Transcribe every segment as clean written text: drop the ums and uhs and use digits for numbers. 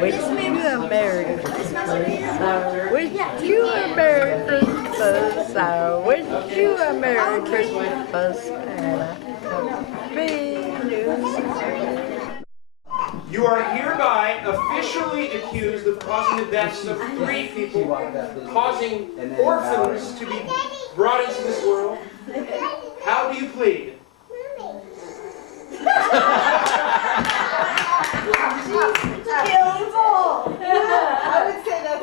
Wish you a Merry Christmas. I wish you a Merry Christmas. I wish you a Merry Christmas and a Happy New Year. You are hereby officially accused of causing the deaths of 3 people, causing orphans to be brought into this world. How do you plead? Killable! I would say that's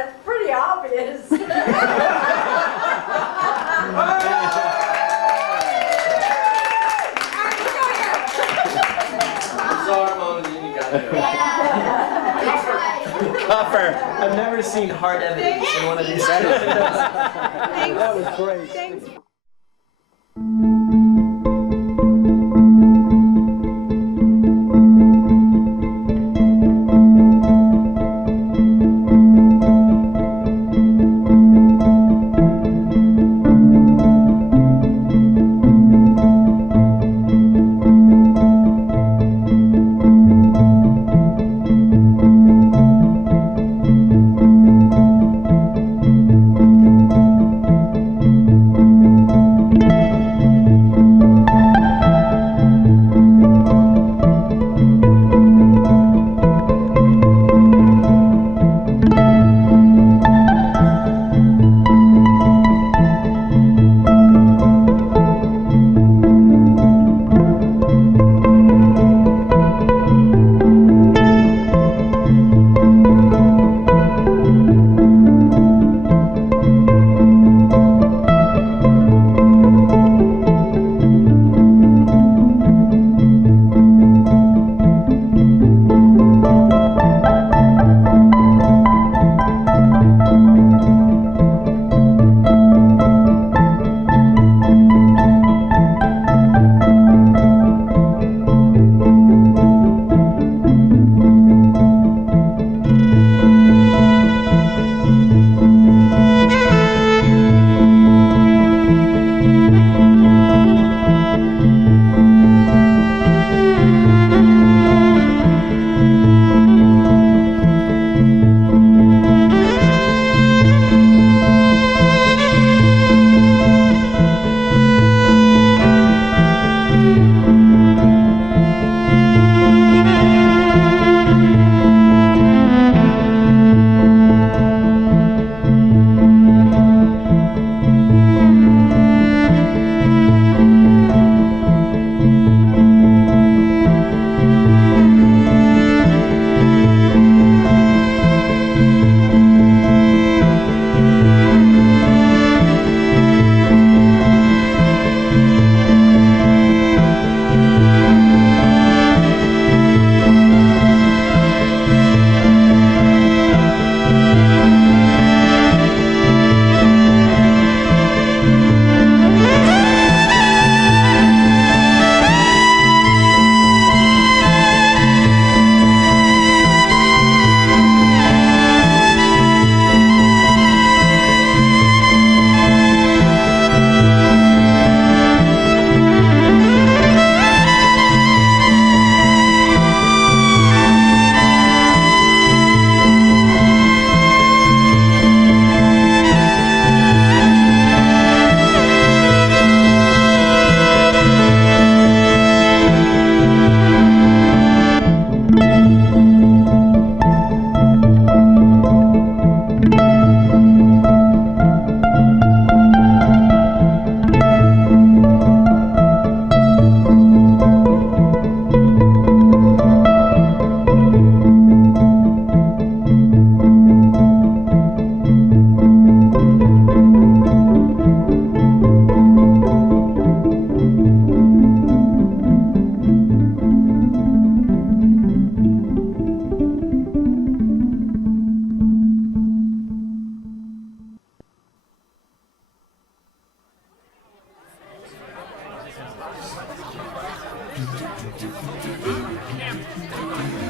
It's pretty obvious. Sorry, Mom, you got it. Cuffer. I've never seen hard evidence in one of these sentences. That was great. Thanks.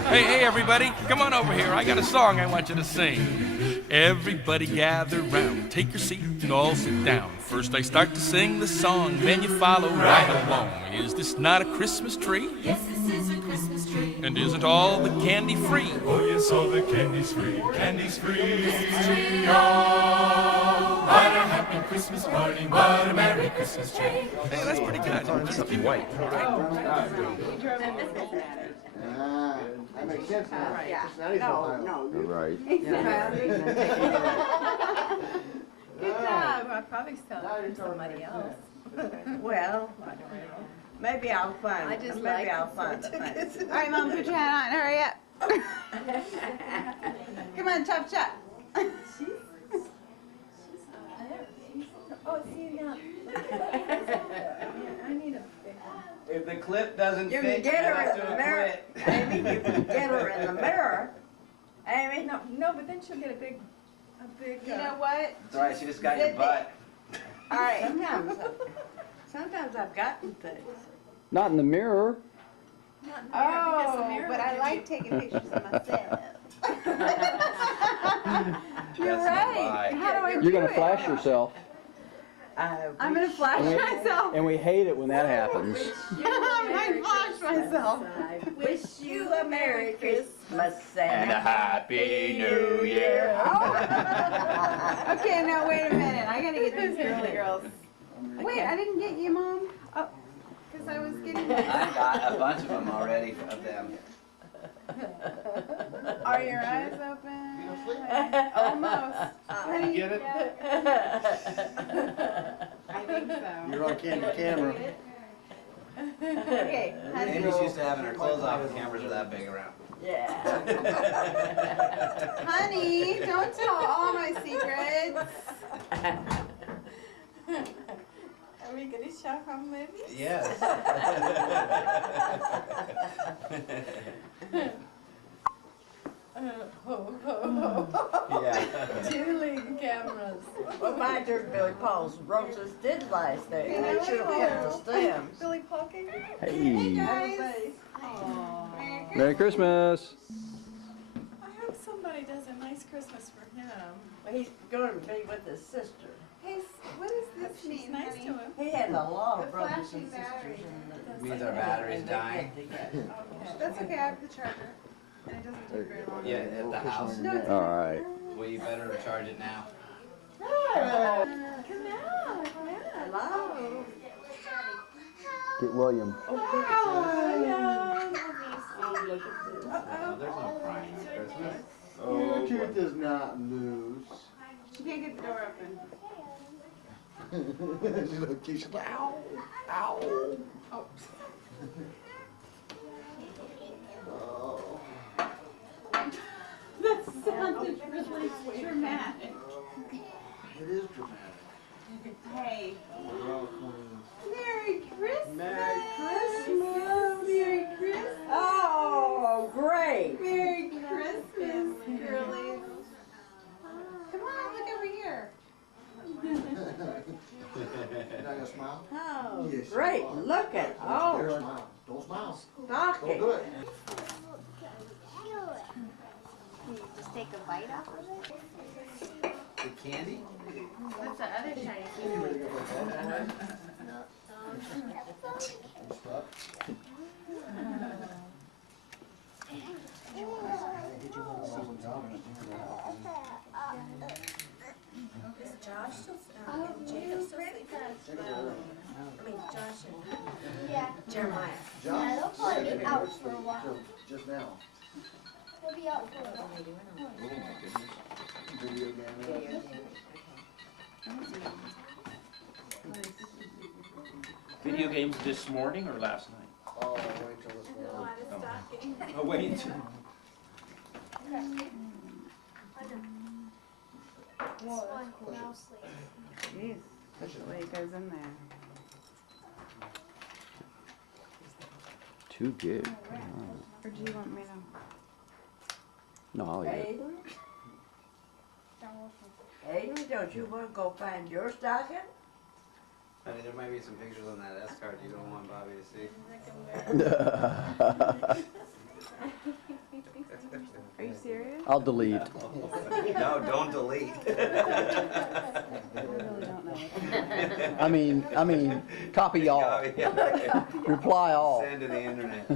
Hey, everybody, come on over here. I got a song I want you to sing. Everybody gather round, take your seat and all sit down. First I start to sing the song, then you follow right along. Is this not a Christmas tree? Yes, this is a Christmas tree. And isn't all the candy free? Oh yes, all the candy's free, candy's free. Christmas tree, oh, what a happy Christmas party, what a merry Christmas tree. Hey, that's pretty good. That's something white. That makes sense now. Yeah. No. Right. Good job. I'll probably sell it to somebody else. Well, maybe I'll find it. Maybe I'll find it. All right, Mom, put your hand on. Hurry up. Come on, chop, chop. Oh, see now. I need a big one. If the clip doesn't You fit, can get her have in to the mirror. quit. Amy, you can get her in the mirror. Amy, No, but then she'll get a big. You know what? That's right, she just got your butt. All right. sometimes I've gotten things. Not in the mirror. Oh, but I like taking pictures of myself. You're That's right. a lie. How do I do You're gonna it? flash yourself. I'm gonna flash myself. And we hate it when that happens. I might flash myself. Wish you a Merry Christmas and a Happy New Year. Okay, now wait a minute. I gotta get these girly girls. Wait, I didn't get you, Mom. Oh, because I was getting. I got a bunch of them already of them. Are your eyes open? Almost. Did you get it? I think so. You're on camera. Okay, honey. Amy's used to having her clothes off when cameras are that big around. Yeah. Honey, don't tell all my secrets. Are we gonna show how many? Yes. Yeah. Dueling cameras. Well, my dear Billy Paul's roses did last day. Okay, They now should have we kept the go. stems. Billy Paul, can you? Hey. Guys. Merry Christmas. I hope somebody does a nice Christmas for him. Well, he's going to be with his sister. Hey, what does this mean, nice honey? to him. He had a lot The of brothers flashing and battery. sisters. Means our battery's dying. That's okay, I have the charger. And it doesn't take very long. Yeah, at the house. No, it's All right. Well, you better recharge it now. Come out, come out. Hello. Get William. Oh, there's no crying at Christmas. Your tooth is not loose. She can't get the door open. She's like, ow, ow. Oh. That sounded really dramatic. It is dramatic. Hey. We're all queens. Merry Christmas. Merry Christmas. Merry Christmas. Oh, great. Merry Christmas, girlies. Come on, look over here. You're not gonna smile? Oh, Yes, great. you are. Look at Don't all smile. Don't smile. Don't stocking. do it. Can you just take a bite off of it? The candy? What's the other shiny You ready to go for a ball? Is Josh still, Jacob still sleeping? I mean, Josh and Yeah. Jeremiah. Yeah, they'll probably be out for a while. Just now. They'll be out for a while. Video game. Video games this morning or last night? Oh, wait till this one. Oh, wait. Now sleep. Jeez, that's the way it goes in there. Too good. Or do you want me to? No, I'll eat it. Aiden, don't you want to go find your stocking? Honey, there might be some pictures on that S card you don't want Bobby to see. Are you serious? I'll delete. No, don't delete. I really don't know. I mean, copy all. Reply all. Send to the internet.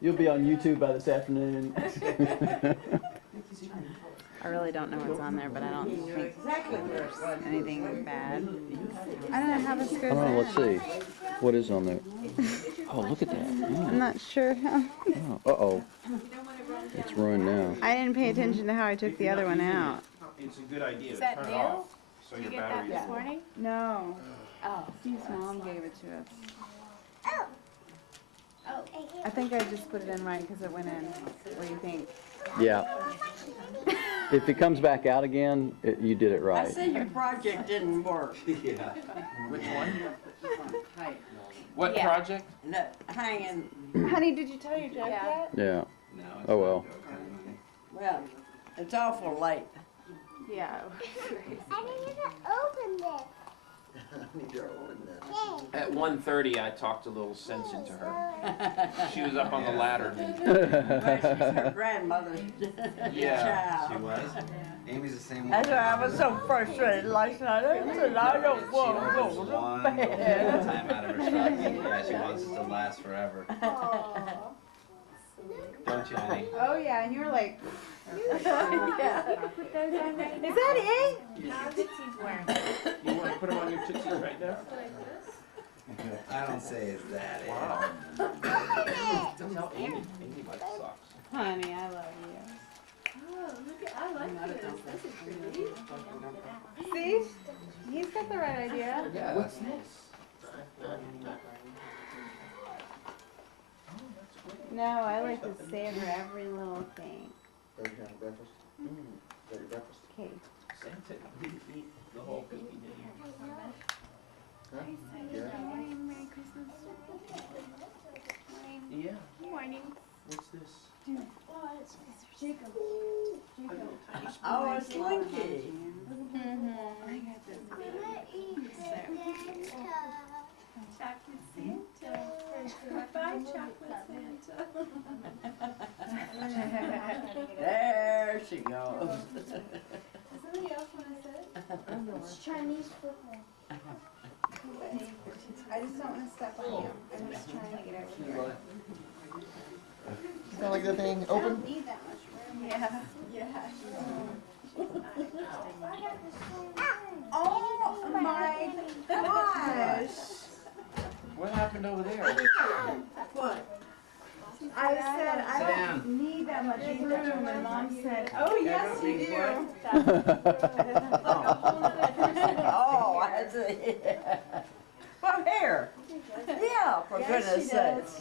You'll be on YouTube by this afternoon. I really don't know what's on there, but I don't think anything bad. I don't know how this goes in. Let's see. What is on there? Oh, look at that. I'm not sure how. Uh-oh. It's ruined now. I didn't pay attention to how I took the other one out. It's a good idea Is to that turn it new? off. So Did your you get that battery. this morning? No. Oh. Steve's mom gave it to us. Oh. I think I just put it in right because it went in. What do you think? Yeah. If it comes back out again, you did it right. I see your project didn't work. Yeah. Which one? What Yeah. project? That hanging, Honey, did you tell your Jeff Yeah. yet? Yeah. No, it's Oh, well. well, it's awful late. Yeah. I didn't even open this. At 1:30, I talked a little sense into her. She was up on the ladder. Well, she's her grandmother's Yeah. She child. was? Amy's the same way. That's why I was so frustrated last night. I said, I don't want to go to One bed. time out of her stocking. Yeah, she wants it to last forever. Don't you, honey? Oh yeah, and you were like, Yeah. Put those on right is that it? now. Tootsie's wearing. You want to put them on your tootsies right now? I don't say it's that. Wow. Tell Amy. Amy likes socks. Honey, I love you. Oh, look at, I like this. This is pretty. See? He's got the right idea. Yeah. What's this? No, I like to savor every little thing. Okay. Santa didn't eat the whole cookie, did he? Merry Christmas. Yeah. Morning. What's this? Oh, a slinky. Chocolate Santa. Bye, Chocolate Santa. There she goes. Somebody else want to sit? It's Chinese football. I just don't want to step on you. I'm just trying to get over here. Sound like the thing I open? don't need that much room. Yeah. Oh my gosh! What happened over there? What? I said, I don't need that much room, and Mom said, oh yes you do. Oh, I see. Well, here. Yeah, for goodness sakes.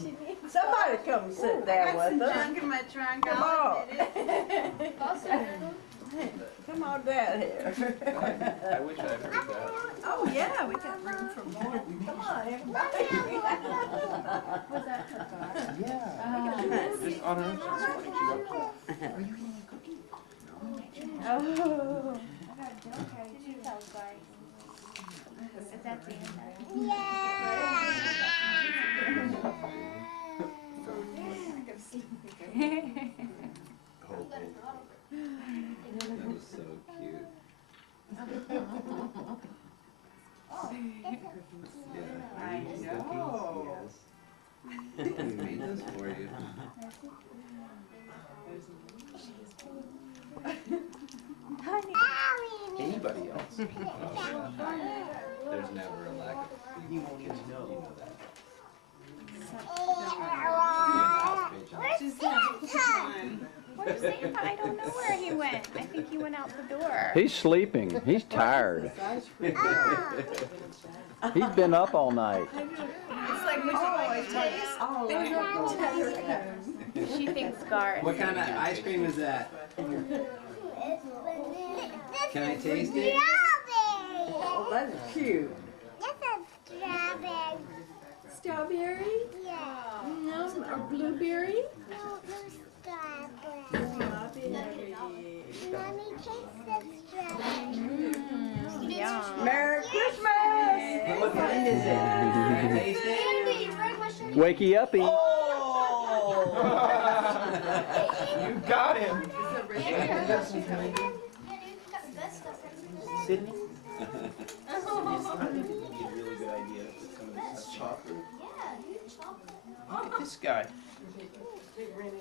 Somebody come sit down Got some with us. junk in my trunk. Come I'll on. admit it. Come on down here. I wish I'd heard that. Oh yeah, we got room for more. Come on, everybody. Was that her car? Just on her own. She walked up. Oh. Did you tell Bart? Is that the end? That was so cute. Yeah. I know. We made this for you. Anybody else? There's never a lack of people. You won't even know that. Where's Santa? I don't know where he went. I think he went out the door. He's sleeping. He's tired. He's been up all night. It's like, would you like to taste? She thinks Garth. What kind of ice cream is that? Can I taste it? Oh, that's cute. Strawberry? Yeah. No, or blueberry? No, strawberry. Mommy, taste the strawberry. Yum. Merry Christmas! What kind is it? Can I taste it? Andy, where's my sugar? Wakey uppy. Oh! You got him. Sydney? I think it would be a really good idea to put some of this chocolate. Look at this guy.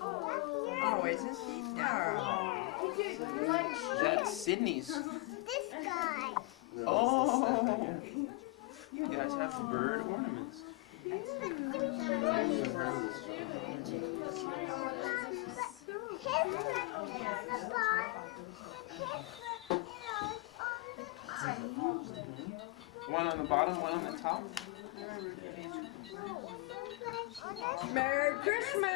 Oh, isn't he? That's Sydney's. This guy. Oh. You guys have bird ornaments. One on the bottom, one on the top. Merry Christmas!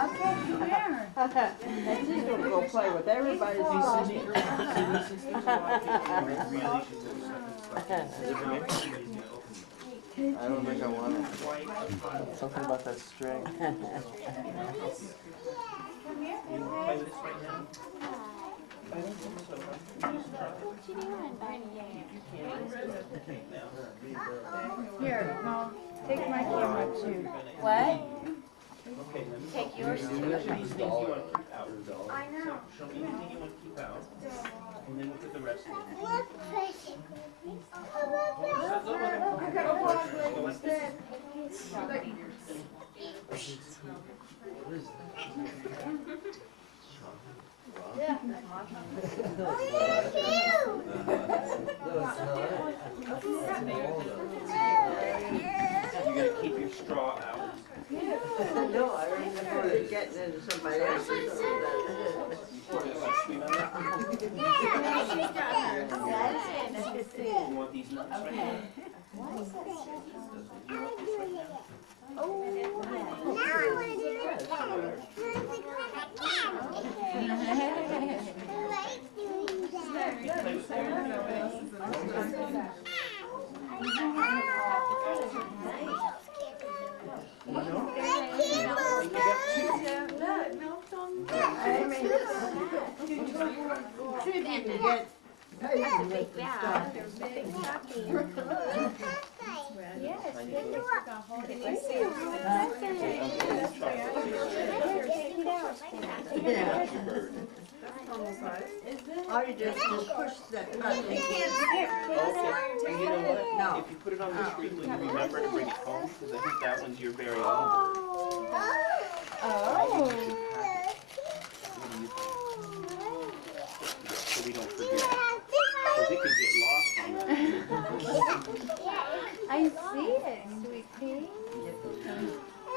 Okay, there. And she's gonna go play with everybody's toys. I don't think I want it. Something about that string. Here, Mom, take my camera too. What? Take yours. I know. Show me anything you want to keep out. And then look at the rest of it. You gotta keep your straw out. No, I remember getting into somebody else's. You want these nuts right now? Now I want to do it again. All you do is push that button. Okay, and you know what? No. If you put it on the tree, will you remember to bring it home? Because I think that one's your very own. Oh. So we don't forget. Because it could get lost on that. I see it, sweet pea.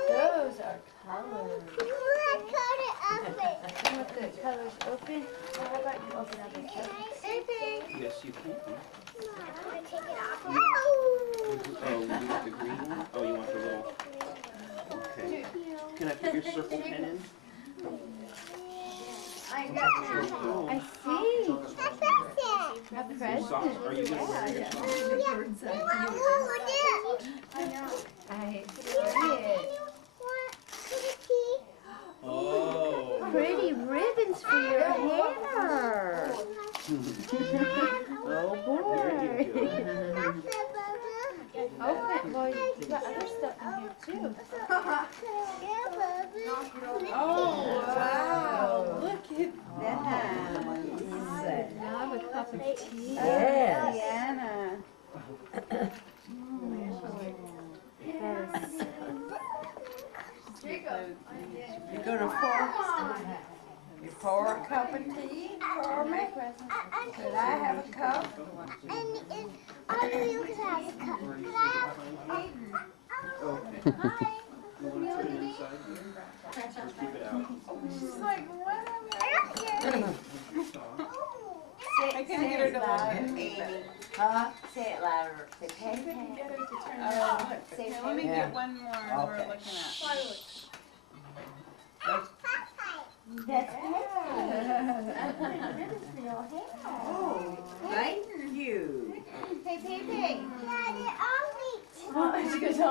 Those are colors. You want the colors open? How about you open up the colors? Yes, you can. Take it off. Oh, you want the green one? Oh, you want the little... Okay. Can I put your circle pen in? I see. A present. Socks? Are you going to wear your socks? I know. I see it. Oh. Pretty ribbons for your hair. Oh boy. Okay, well you got other stuff in here too. Oh, wow. Look at that. Now have a cup of tea. Yes. Diana. You gonna pour a cup of tea for me? Could I have a cup? And all of you can have a cup. Okay. You want to put it inside here? Or keep it out? She's like, what am I? I can get her to look at Amy. Huh? Say it louder. Say pay, pay. Say Okay, let me get one more we're looking at. That's Ribbons for your hair. Oh, thank you. Hey, pay, pay. Daddy, I'll eat. She goes, oh.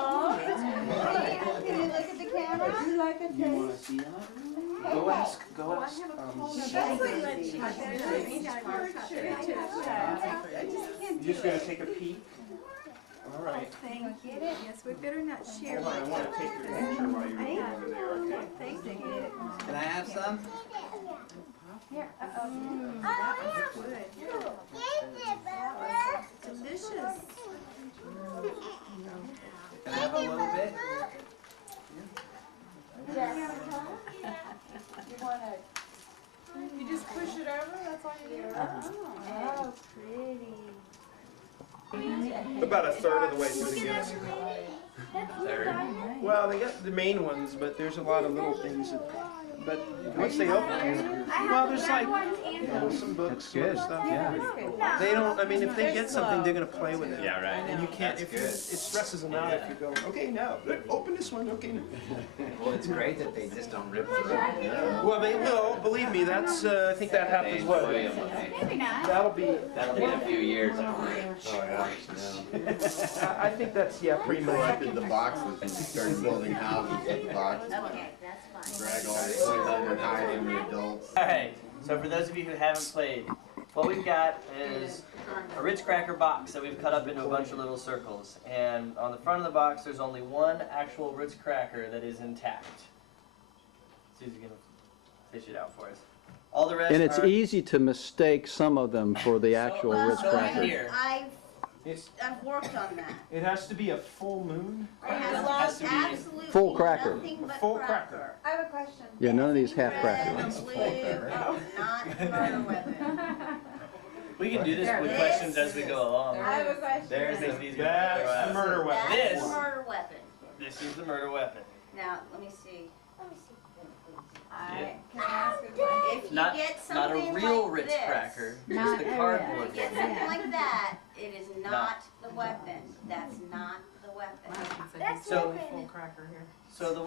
Can you look at the camera? Would you like a You taste? want to see that? Go ask. You're just going to take a peek? All right. Thank you. Yes, we better not share. Hold on, I want to take your picture while you're going over there, okay? Thank you. Can I have some? Here. That was good. Delicious. Can I have a little bit? You just push it over, that's all you do? Oh, pretty. About a third of the way through the gift. Well, they got the main ones, but there's a lot of little things. But once they open, well, there's like some books, some other stuff. Yeah. They don't. I mean, if they get something, they're gonna play with it. Yeah, right. And you can't. If you, it stresses them out if you go. Okay, now open this one. Okay. Well, it's great that they just don't rip through. Well, they will. Believe me, that's. I think that happens. What? That'll be in a few years. I think that's pretty much. Collected the boxes and started building houses with the boxes. Okay, that's fine. Drag all the toys over, hide them with adults. Alright, so for those of you who haven't played, what we've got is a Ritz cracker box that we've cut up into a bunch of little circles. And on the front of the box, there's only one actual Ritz cracker that is intact. Susie's gonna fish it out for us. All the rest And it's are easy to mistake some of them for the actual Ritz so cracker. here. I've worked on that. It has to be a full moon. It has absolutely Full cracker. nothing but Full cracker. I have a question. Yeah, none of these half Red crackers. and blue, oh, not murder weapon. We can do this with questions as we go along. I have a question. There's these easy That's the murder weapon. That's This- the murder weapon. This is the murder weapon. Now, let me see. Can I ask a question? If you Not, get not something a real like Ritz this, cracker. It's the cardboard if you get one. something like that, it is not the weapon. That's not the weapon. So, so the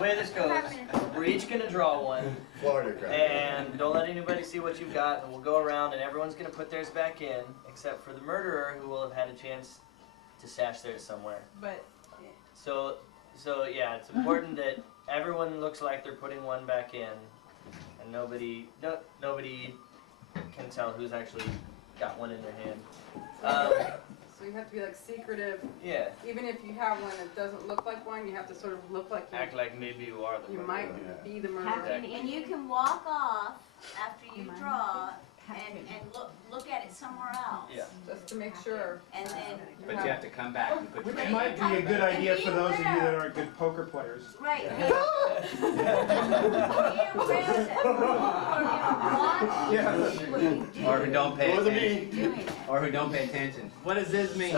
way this goes, we're each gonna draw one, Florida cracker. and don't let anybody see what you've got, and we'll go around, and everyone's gonna put theirs back in, except for the murderer, who will have had a chance to stash theirs somewhere. But, So yeah, it's important that everyone looks like they're putting one back in, and nobody can tell who's actually got one in their hand. So you have to be like secretive. Yeah. Even if you have one that doesn't look like one, you have to sort of look like you, Act like maybe you are the you murderer. might be the murderer. And you can walk off after you draw and look at it somewhere else. Yeah. Just to make sure. And then, But you have to come back and put your Which might be a good idea for those of you that aren't good poker players. right. Or who don't pay attention. Doing it. Or who don't pay attention. What does this mean?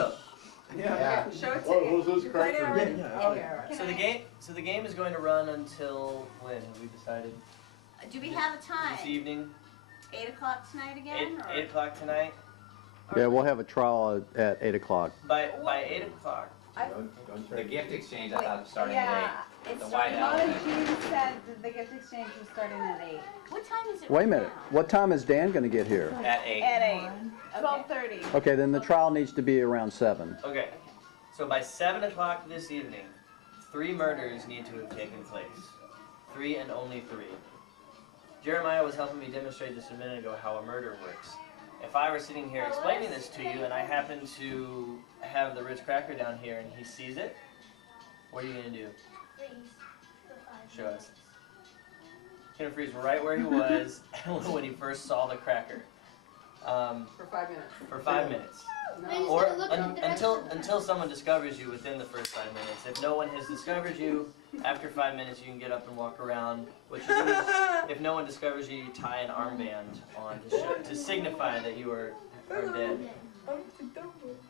Yeah. Show it to What me. was those You played it crackers? already? So the game is going to run until when have we decided? Do we have a This time? evening, 8 o'clock tonight again? or- 8 o'clock tonight. Yeah, we'll have a trial at 8 o'clock. By 8 o'clock. Don't The try. gift exchange I thought was starting yeah, at 8. it's The white starting, elephant. June said that the gift exchange was starting at 8. What time is it Wait a right minute, now? what time is Dan gonna get here? At 8. At 8. 12:30. Okay, then the trial needs to be around 7. Okay. So by 7 o'clock this evening, 3 murders need to have taken place. 3 and only 3. Jeremiah was helping me demonstrate this a minute ago how a murder works. If I were sitting here explaining this to you and I happen to have the Ritz cracker down here and he sees it, what are you going to do? Show us. He's going to freeze right where he was when he first saw the cracker. For 5 minutes. For 5 minutes. No. Or until someone discovers you within the first 5 minutes. If no one has discovered you, after 5 minutes you can get up and walk around. Which is, if no one discovers you, you tie an armband on to signify that you are dead.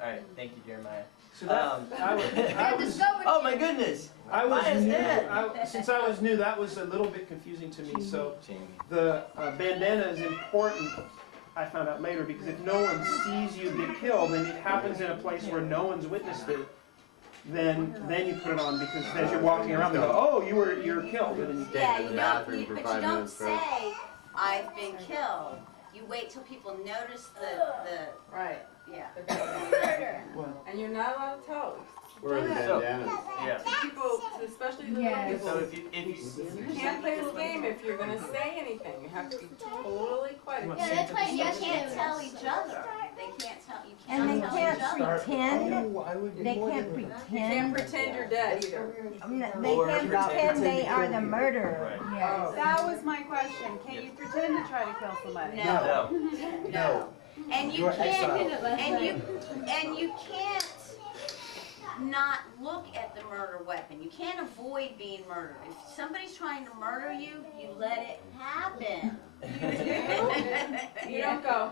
Alright, thank you, Jeremiah. So I was oh my goodness! Maya's new. dead. Since I was new, that was a little bit confusing to me. So the bandana is important. I found out later because if no one sees you get killed and it happens in a place where no one's witnessed it, then you put it on because as you're walking around, they go, "Oh, you're killed." And then you Yeah, you don't, but you don't say, I've been killed. You wait till people notice the Right. yeah. And you're not allowed to tell. Where are the bandanas? Yeah. People, especially the little people. So if you You can't play this game if you're going to say anything. You have to be totally quiet. You can't tell each other. They can't tell, you And can't they tell can't each other. pretend, they can't You can't pretend, pretend you're dead either. they can't pretend they are the murderer. Oh, that was my question. Can you pretend to try to kill somebody? No. No. No. And you You're can't, exiled. and you can't not look at the murder weapon. You can't avoid being murdered. If somebody's trying to murder you, you let it happen. You don't go.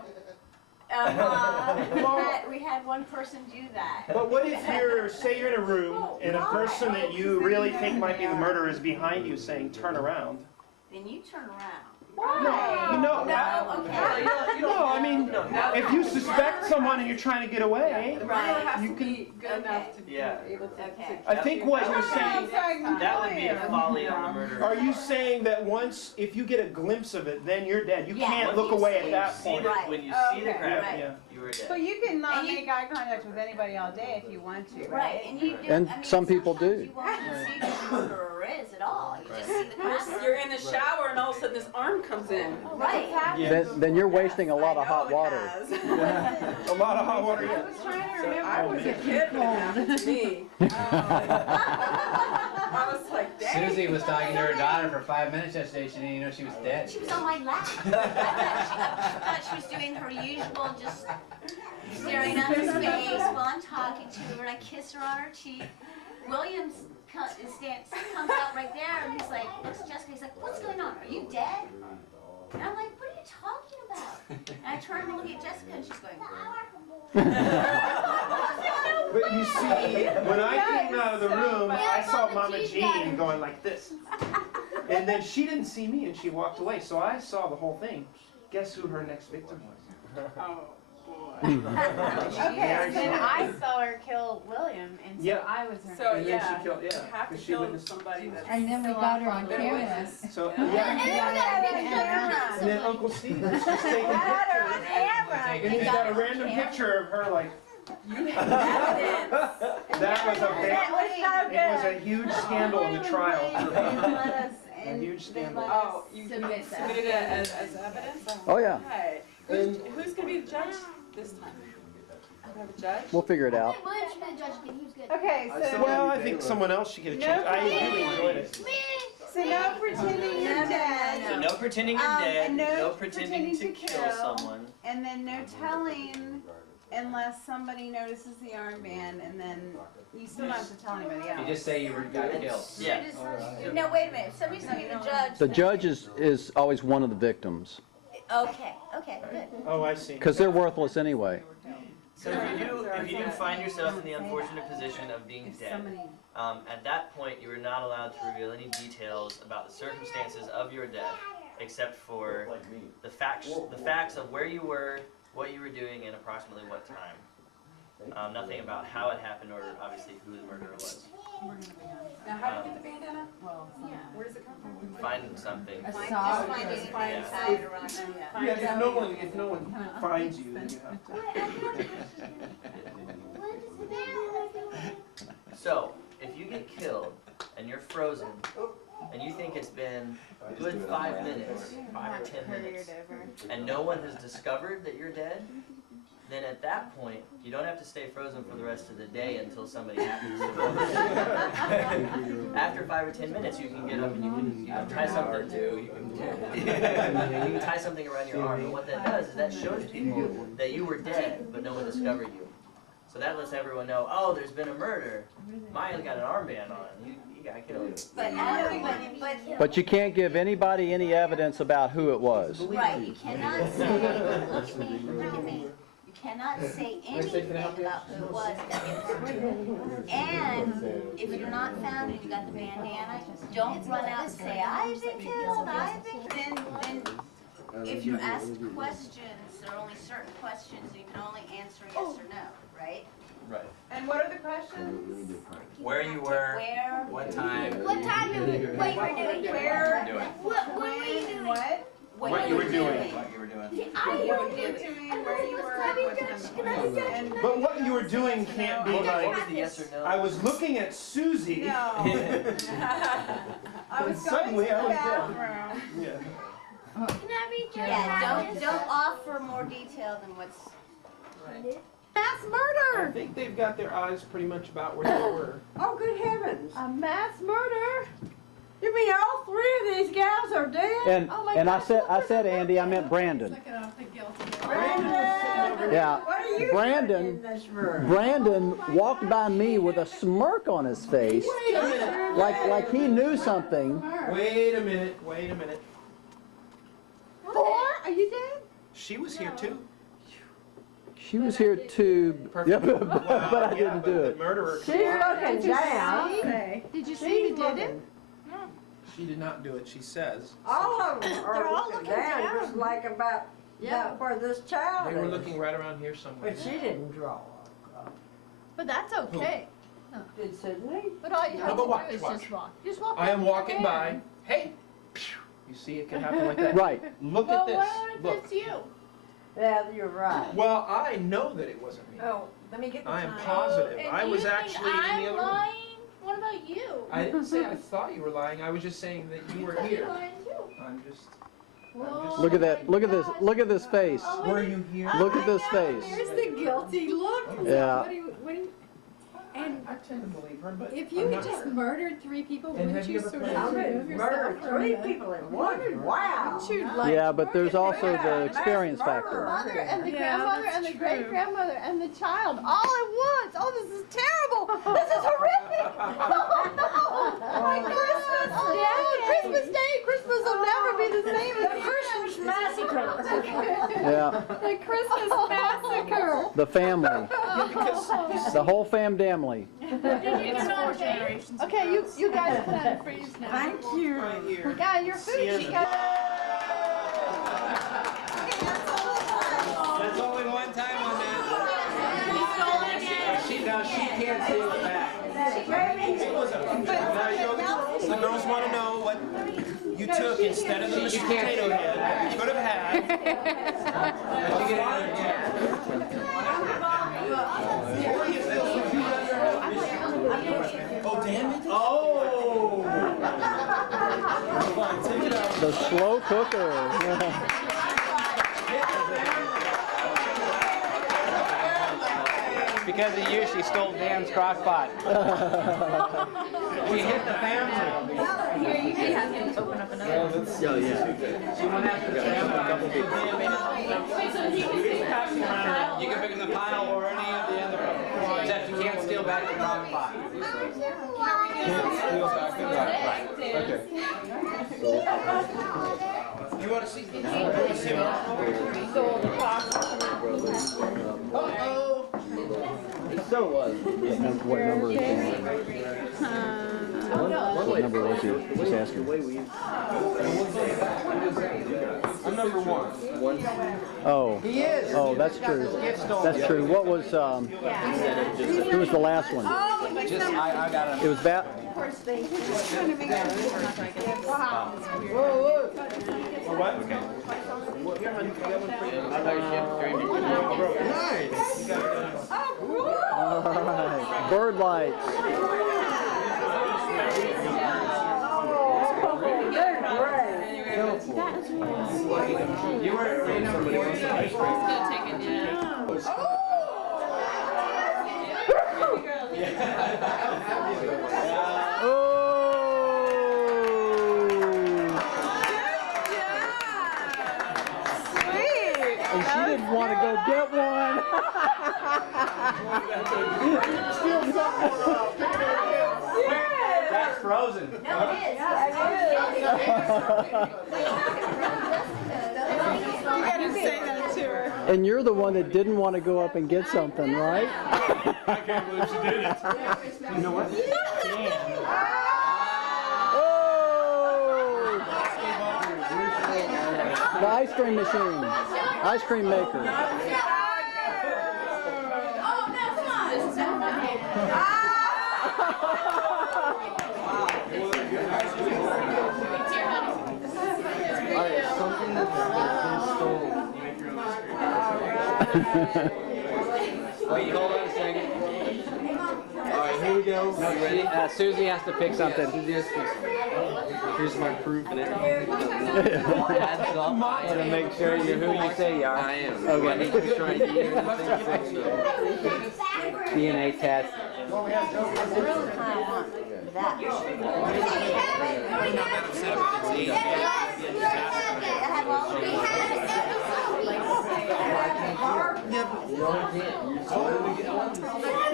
We had one person do that. But what if say you're in a room and a person that you really think might be the murderer is behind you saying, turn around? Then you turn around. No, okay. No, I mean, if you suspect someone and you're trying to get away, Right. Has to be good enough to be Yeah. able to. Okay. I think what you're saying, That would be a folly on the murderer. are you saying that once, if you get a glimpse of it, then you're dead? You Yeah. can't When look you away see at that it, point? Right. When you see the Okay. crap, Right. Yeah. you were dead. But you can not And you- make eye contact with anybody all day if you want to, Right, right? and you do. And I mean, some people sometimes do. You won't even see who the murderer is at all. You just see the person. You're in the shower and all of a sudden this arm comes in. Right. Then you're wasting a lot of hot water. A lot of hot water, I yeah. was trying to remember. I was a kid when it happened to me. I was like, dang. Susie was talking to her daughter for 5 minutes yesterday. She didn't even know she was dead. She was on my lap. I thought she was doing her usual, just staring at his face while I'm talking to her, and I kiss her on her cheek. Williams comes out right there, and he's like, looks at Jessica, he's like, what's going on? Are you dead? And I'm like, what are you talking about? And I turn and look at Jessica, and she's going, But you see, when I came out of the room, I saw Mama Jean going like this. And then she didn't see me and she walked away, so I saw the whole thing. Guess who her next victim was? Oh, boy. Okay, Then I saw her kill William, and so Yeah. I was her. So, And then yeah, she killed, you yeah, have to because she kill witnessed. somebody that's. And then we still got her alive. on Good camera. witness. So, And yeah. then we got her on camera. And then Uncle Steve was just taking Had her pictures. on camera. And he's got a random picture of her like, You have evidence. that was a That big, was so it was good. a huge scandal in the trial. A A huge scandal. Oh, you submitted it as evidence? Oh, yeah. Okay. Who's gonna be the judge this time? We have a judge? We'll figure it out. William should be the judge again. He was good. Okay, so Well, I think someone else should get a chance. I really enjoyed it. no pretending you're dead, So no pretending you're dead, and no pretending to kill someone. and then no telling unless somebody notices the armband, and then you still don't have to tell anybody else. You just say you got killed. Yeah. no, wait a minute, if somebody's gonna be the judge. The judge is always one of the victims, Okay, good. Oh, I see. because they're worthless anyway. So if you do find yourself in the unfortunate position of being dead, at that point you are not allowed to reveal any details about the circumstances of your death, except for the facts of where you were, what you were doing, and approximately what time. Nothing about how it happened or obviously who the murderer was. Now, how do you get the bandana? Where does it come from? Find something. Just find anything tied around you. Yeah, if no one finds you, then you have to. So, if you get killed and you're frozen, and you think it's been a good 5 minutes, 5 or 10 minutes, and no one has discovered that you're dead, then at that point, you don't have to stay frozen for the rest of the day until somebody happens to notice. After 5 or 10 minutes, you can get up and you can tie something you can tie something around your arm. And what that does is that shows people that you were dead, but no one discovered you. So that lets everyone know, oh, there's been a murder. Maya's got an armband on. You got killed. But you can't give anybody any evidence about who it was. Right, you cannot say, look at me. You cannot say anything about who it was. And if you're not found and you got the bandana, don't run out and say, I've been killed, then if you're asked questions, there are only certain questions and you can only answer yes or no, right? Right. And what are the questions? Where you were, Where? what time. What time you were doing? Where? What were you doing? What? What you were doing. What you were doing. What you were doing, where you were, what time. But what you were doing can't be What was like, the yes or no? I was looking at Susie. No. I was going to Suddenly the I was dead. bathroom. Yeah. Can I be judge? Yeah, don't offer more detail than what's Mass I murder! think they've got their eyes pretty much about where they were. Oh, good heavens. A mass murder? You mean all three of these gals are dead? And Oh my and gosh, I said Andy, I meant Brandon. Brandon! Yeah, What are you Brandon. doing in this room? Brandon walked by me with a smirk on his face, Wait a minute. like he knew something. Wait a minute. Wait a minute. Four? Are you dead? She was here too. She was here too, yeah, but I didn't do The it. murderer. She's looking down. Did you see who did it? She did not do it. She says. All of them They're are all looking looking down, down. just like about where this child They were is. looking right around here somewhere. But she didn't draw. But that's okay. Did Sydney? But all you No, have but to watch, do is watch. just walk. Just walk. I am over walking there. by. Hey. You see, it can happen like that. Right. Look Well, at this. what if Look. it's you? Yeah, you're right. Well, I know that it wasn't me. Oh, let me get the I am time. positive. And I you was think actually in I'm the other room. lying? What about you? I didn't say I thought you were lying. I was just saying that you were could be here. lying too. I'm just. Whoa. Look at that. Look at this. Look at this face. Were you here? Look at this face. There's the guilty look. Yeah. What do you, and I tend to believe her, but if you I'm had not just sure. murdered 3 people, And wouldn't have you you ever sort played- of I'm remove gonna yourself murder from 3 the people in one. Wow. Wouldn't you, like, Yeah, but there's also Yeah, the experience mass factor. murderer. mother and the Yeah, grandmother that's and the true. great grandmother and the child all at once. Oh, this is terrible. This is horrific. Oh no! My Christmas. Oh no! Christmas Day. Christmas will never be the same as Christmas massacre. Yeah. the Christmas massacre. The family. The whole fam damly. It's 4 generations. Okay, you guys can freeze now. Thank you. Right here. Yeah, your food. She got. There's only one time on that. She can't steal it back. The girls want to know what you took instead of the mashed potato head that you could have had. Oh, damn it. Oh! Fine, take it out. The slow cooker. Because of you, she stole Dan's crock pot. She hit the family. Here, you can open up another. She went after the family. Wait, so he can stay passing around. You can pick in the pile or any of the other. Except you can't steal back the crock pot. You want to see? So was. What number is it? What number was he? Just asking. I'm number 1. Oh. He is. Oh, that's true. That's true. What was who was the last one? Just, I got it. It was that. What? All right. Bird lights. You were somebody wants some ice cream. And she didn't want to go get one. That's frozen. You gotta say that to her. And you're the one that didn't want to go up and get something, right? I can't believe she did it. You know what? Oh! The ice cream machine. Ice cream maker. Something that's been stolen. Wait, hold on a second. Alright, here we go. No, Susie has to pick something. Here's my proof and everything. To make sure you're who you say you are. I am. Okay. DNA test.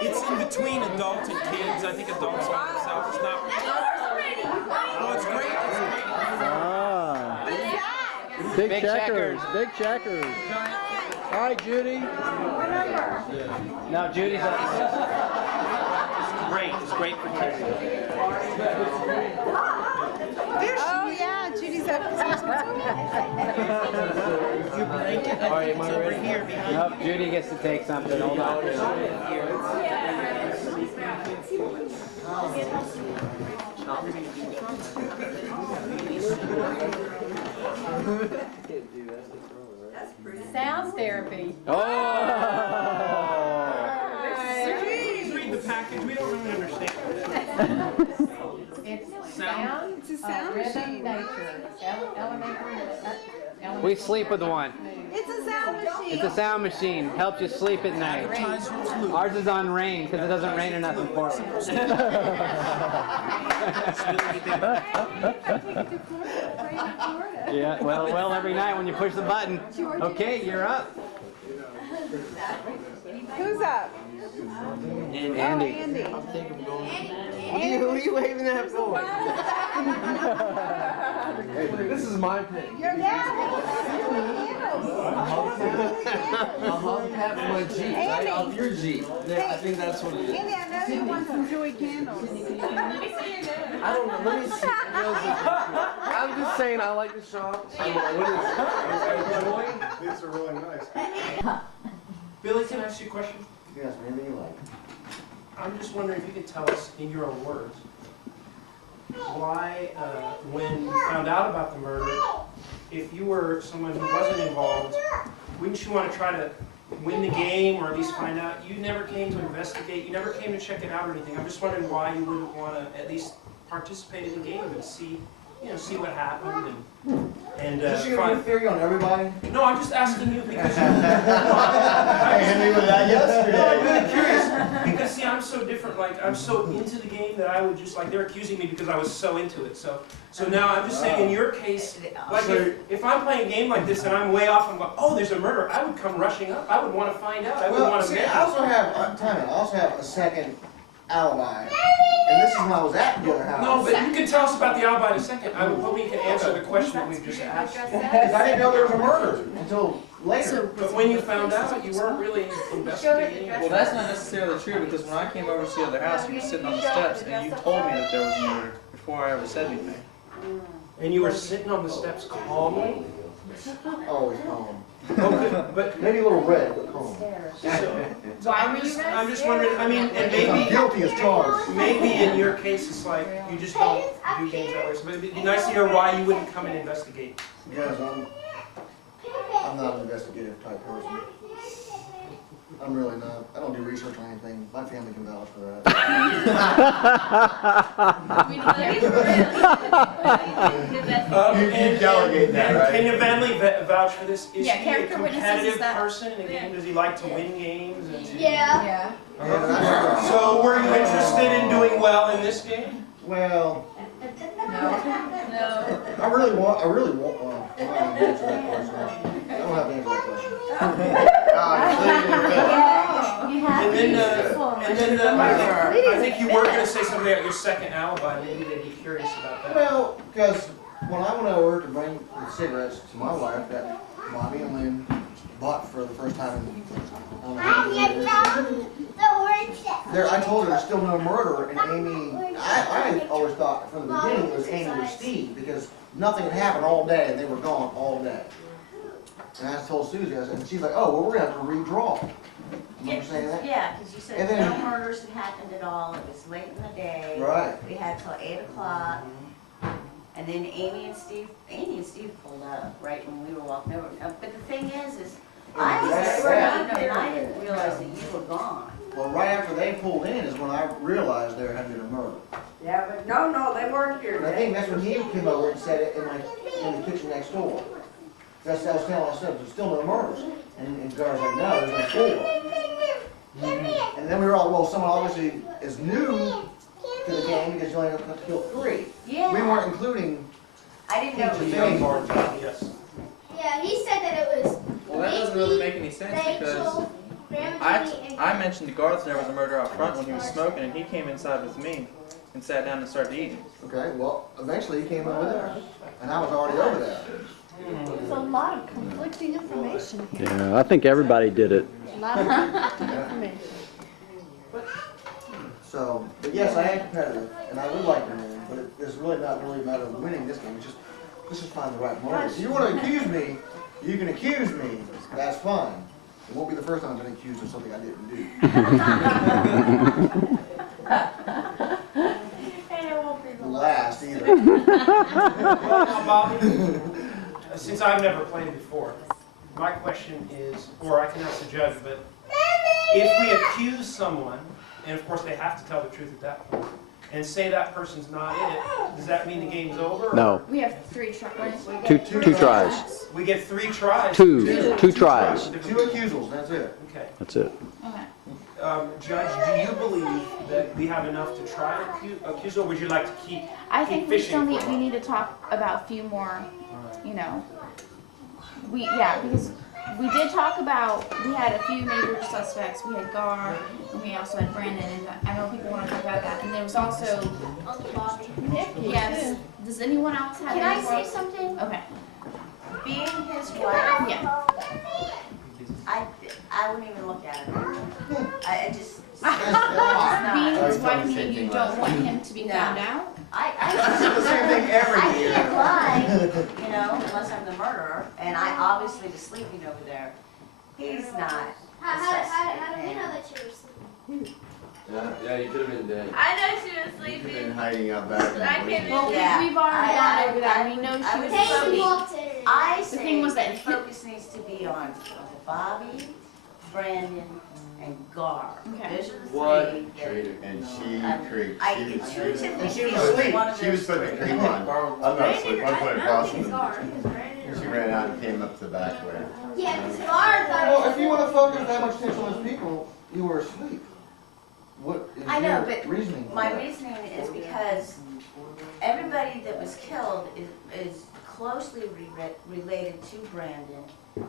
It's in between adults and kids. I think adults by themselves. It's not. Oh, it's great. It's great. Big checkers. Big checkers. All right, Judy. No, Judy's up. It's great. It's great for kids. Oh yeah, Judy's up. All right, am I ready? Nope, Judy gets to take something. Hold on. Sound therapy. Oh! Please read the package. We don't really understand. It's Sound. It's a sound machine. We sleep with one. It's a sound machine. It's a sound machine. Helps you sleep at night. Ours is on rain because it doesn't rain enough in Portland. Yeah, well, every night when you push the button. Okay, you're up. Who's up? Andy. Oh, Andy. Who are you waving that for? This is my pick. Your dad. I'll hubcap my Jeep, right off your Jeep. Yeah, I think that's what it is. Andy, I know you want some joy candles. I don't know. Let me see. I'm just saying I like to shop. So what is it? These are really nice. Billy, can I ask you a question? Yes, maybe you like. I'm just wondering if you could tell us in your own words why, when you found out about the murder, if you were someone who wasn't involved, wouldn't you want to try to win the game or at least find out? You never came to investigate, you never came to check it out or anything. I'm just wondering why you wouldn't want to at least participate in the game and see, see what happened and Is she gonna be theory on everybody? No, I'm just asking you because I hit me with that yesterday. No, I'm really curious because see, I'm so different. Like I'm so into the game that I would just like they're accusing me because I was so into it. So now I'm just saying in your case, like if I'm playing a game like this and I'm way off, I'm going, oh, there's a murder. I would come rushing up. I would want to find out. I would want to. I also have I also have a second alibi, and this is when I was at the other house. No, but you can tell us about the alibi in a second. I would hope you can answer the question that we've just asked. Because I didn't know there was a murder until later. But when you found out, you weren't really investigating. Well, that's not necessarily true because when I came over to the other house, you were sitting on the steps and you told me that there was a murder before I ever said anything. And you were sitting on the steps calmly? Always calm. Okay, but maybe a little red, but calm. So I'm just wondering, I mean, and maybe I'm guilty as charged. Maybe in your case it's like you just don't do games that way. So it'd be nice to hear why you wouldn't come and investigate. Because I'm not an investigative type person. I'm really not. I don't do research on anything. My family can vouch for that. You delegate that, right? Can your family vouch for this? Is he a character witnesses, competitive is that- person in a game? Does he like to win games? Yeah. So were you interested in doing well in this game? Well, No. I really want to answer that question. I don't have to answer that question. And then I think you were going to say something about your second alibi. Maybe they'd be curious about that. Well, because when I went over to bring the cigarettes to my wife that Bobby and Lynn bought for the first time in I told her there's still no murder, and Amy, I always thought from the beginning it was Amy or Steve, because nothing had happened all day, and they were gone all day. And I told Susie, and she's like, oh, well, we're going to have to redraw. Remember saying that? Yeah, because you said And then- no murders had happened at all, it was late in the day. Right. We had till 8 o'clock, and then Amy and Steve pulled up right when we were walking over. But the thing is I was there and I didn't realize that you were gone. Well, right after they pulled in is when I realized there had been a murder. Yeah, but no, they weren't here. And I think that's when he came over and said it in the kitchen next door. That's what I was telling myself, there's still no murders. And Gar's like, no, there's no 4. And then we were all, well, someone obviously is new to the game because you only have to kill 3. Yeah. We weren't including I didn't know. Peach and Martin. Yes. Yeah, he said that it was. Well, that doesn't really make any sense because I mentioned to Garth there was a murder out front when he was smoking, and he came inside with me and sat down and started eating. Okay, well, eventually he came over there, and I was already over there. There's a lot of conflicting information here. Yeah, I think everybody did it. A lot of conflicting information. So, but yes, I am competitive, and I would like to win, but it's really not really a matter of winning this game. It's just, let's just find the right murder. If you want to accuse me, you can accuse me. That's fine. It won't be the first time I've been accused of something I didn't do. And it won't be the Last either. Now, Bobby, since I've never played before, my question is, or I can ask the judge, but if we accuse someone, and of course they have to tell the truth at that point, and say that person's not in it, does that mean the game's over? No. We have 3 tries. Two tries. We get 3 tries. Two tries. 2 accusals, that's it. Okay. That's it. Judge, do you believe that we have enough to try accuse, or would you like to keep I think we fishing still for need, it? we need to talk about a few more, you know, because we did talk about, we had a few major suspects. We had Gar, and we also had Brandon, and I know people want to talk about that. And there was also, yes, does anyone else have Can any I more? say something? Okay. Being his wife, Yeah. I wouldn't even look at him. I just. Being his wife, meaning you don't want him to be found out? I the same thing every year. I can't lie, you know, unless I'm the murderer, and I obviously was sleeping over there. He's not. How do we know that you were sleeping? Yeah, you could have been dead. I know she was You've sleeping. been hiding out back. I can't. Well, we've already gone over that. We know she was sleeping. I The say thing was that the focus needs to be on Uncle Bobby, Brandon, and Gar. Okay. Those are the What? 3 that And she creeped. I intuitively she was feel asleep. one of She was those putting the 3. cream on. I'm not asleep. I'm putting across from them. She ran out and came up the back way. Yeah, because Gar thought Well, if you want to focus that much attention on those people, you were asleep. What is I know, your but reasoning for my that? reasoning is because everybody that was killed is closely related to Brandon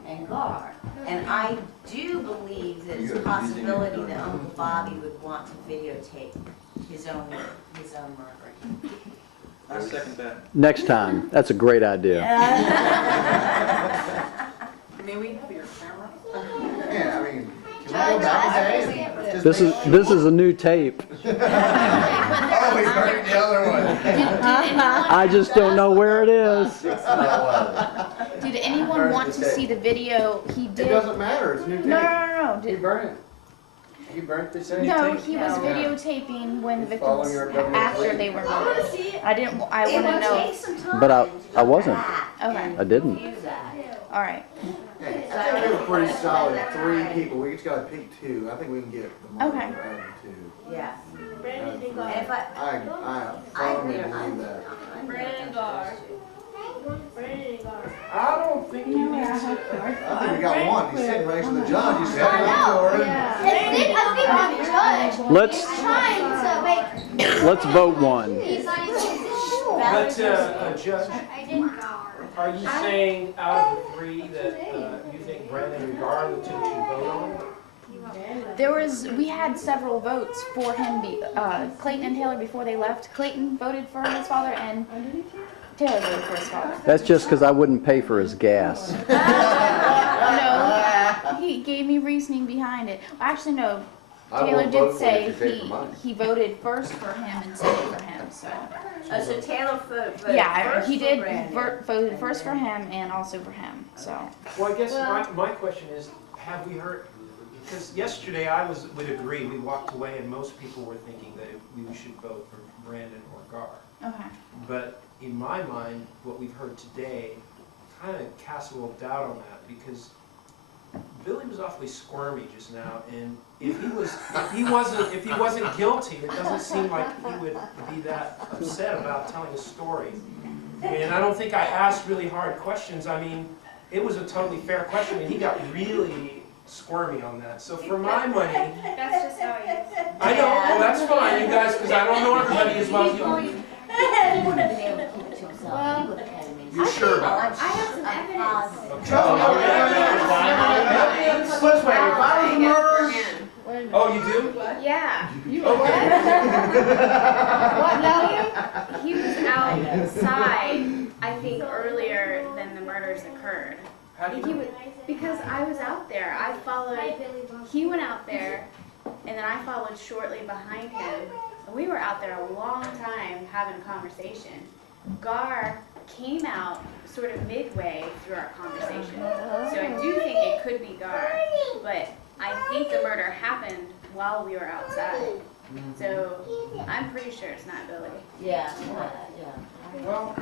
and Gar. And I do believe that it's a possibility that Uncle Bobby would want to videotape his own murdering. I second that. Next time. That's a great idea. May we have your camera? Yeah, I mean, can we go back a day and just This make is sure? a new tape. Oh, he burned the other one. I just don't know where it is. Did anyone want to see the video? He It did. doesn't matter, it's new tape. No. You burnt it. You burnt this thing? No, he was videotaping when the victims, Following your government after lead. they were I want to murdered. see it. I want to know. Take some time But I to wasn't. Okay, I didn't. use that. all right. Hey, I think we have a pretty solid 3 people, we just gotta pick 2, I think we can get the murderer Okay. out of 2. Yeah. Brandon and And Gar. if I I firmly believe that. Brandon and Gar. Brandon and Gar. I don't think you need to. I think we got one, he's sitting right next to the judge, he's sitting I right know. to her. I think the judge Let's is trying to make. let's vote one. He's not even sure. But, Judge, I didn't Gar. are you saying out of the 3 that you think Brandon and Gar are the 2 we should vote on? We had several votes for him, Clayton and Taylor before they left. Clayton voted for his father and Taylor voted for his father. That's just because I wouldn't pay for his gas. No, he gave me reasoning behind it. Actually, no. I Taylor won't vote did for it say if you pay for mine. he voted first for him and second for him. So so Taylor voted yeah, first he for did Brandon. voted first for him and also for him. So Well, I guess my question is, have we heard, because yesterday would agree, we walked away and most people were thinking that we should vote for Brandon or Gar. okay. But in my mind, what we've heard today kind of casts a little doubt on that, because Billy was awfully squirmy just now, and if he wasn't guilty, it doesn't seem like he would be that upset about telling a story. And I don't think I asked really hard questions. I mean, it was a totally fair question, and he got really squirmy on that. So for my money, That's just how he is. I know. Well, that's fine, you guys, because I don't know everybody as well as you. Well, You're sure about this? I have some evidence. This way, if I was a murderer, Oh, you do? Yeah. You Okay. What? No, he was outside, I think, earlier than the murders occurred. How do you He know? was, because I was out there. I followed, he went out there, and then I followed shortly behind him. And we were out there a long time having a conversation. Gar came out sort of midway through our conversation. So I do think it could be Gar, but I think the murder happened while we were outside. So I'm pretty sure it's not Billy. Yeah, Well,